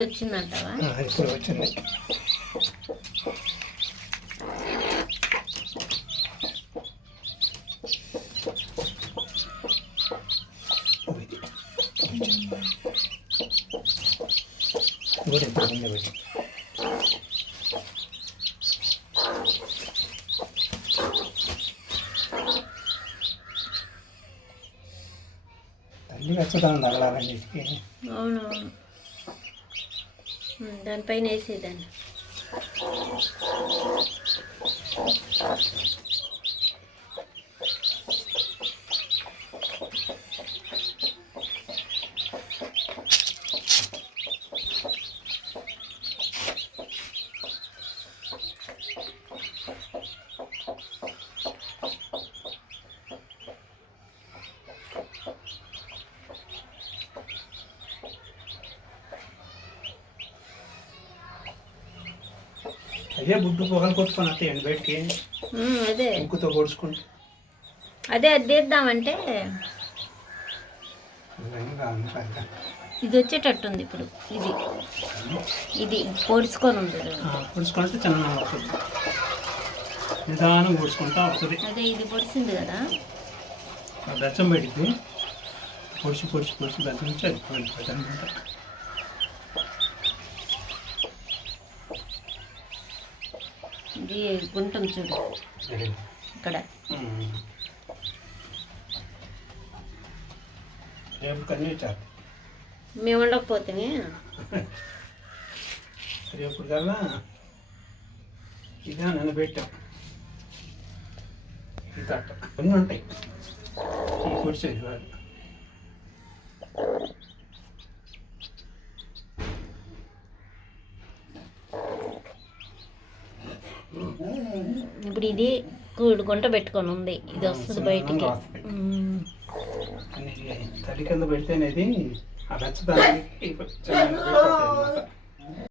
వచ్చిందంటావా ఆ, అది ఇప్పుడు వచ్చింది ఓ, ఇది. ఇది కూడా ఇప్పుడు ఉంది వచ్చి తల్లి వెచ్చదనం తగలాలని చెప్పి అవునవును ఉమ్, దానిపైన వేసేదాన్ని అదే బుడ్డు పొగలు కొట్టుకొని వస్తాయండి బయటికి. అదే. ముక్కుతో పొడుచుకుంటూ. అదే అది తీద్దామంటే. ఇది వచ్చేటట్టుంది ఇప్పుడు ఇది. ఇది పొడుచుకొని ఉంది చిన్న వస్తుంది నిదానం పొడుచుకుంటా వస్తుంది అదే ఇది పొడిచింది కదా. బెచ్చం బయటికి. పొడిచి పొడిచి పొడిచి బెచ్చం నుంచి అది ఇది గుంటం చూడు. ఇక్కడ. మేము ఉండకపోతే రేపు కల్లా ఇదే నన్ను పెట్టాం ఈ తట్ట అన్నీ ఉంటాయి. ఈ పొడిచేది ఇప్పుడు ఇది కూడు గుంట పెట్టుకొని ఉంది. ఇది వస్తుంది బయటికి. తల్లి కింద పెడితేనేది ఆ